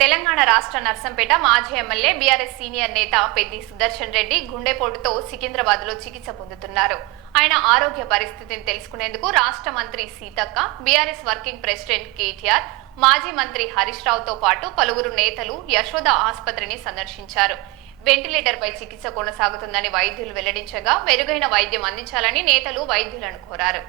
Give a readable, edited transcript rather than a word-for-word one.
తెలంగాణ రాష్ట్ర నర్సంపేట మాజీ MLA BRS senior నేత పెద్ది సుదర్శన్ రెడ్డి గుండెపోటుతో సికింద్రాబాద్ లో చికిత్స పొందుతున్నారు. ఆయన ఆరోగ్య పరిస్థితిని తెలుసుకునేందుకు రాష్ట్ర మంత్రి Seethakka, BRS working president KTR, మాజీ మంత్రి హరీష్ రావుతో పాటు పలువురు నేతలు యశోద ఆసుపత్రిని సందర్శించారు. వెంటిలేటర్ పై చికిత్స కొనసాగుతుందని వైద్యులు వెల్లడించగా మెరుగైన వైద్యం అందించాలని నేతలు వైద్యులను కోరారు.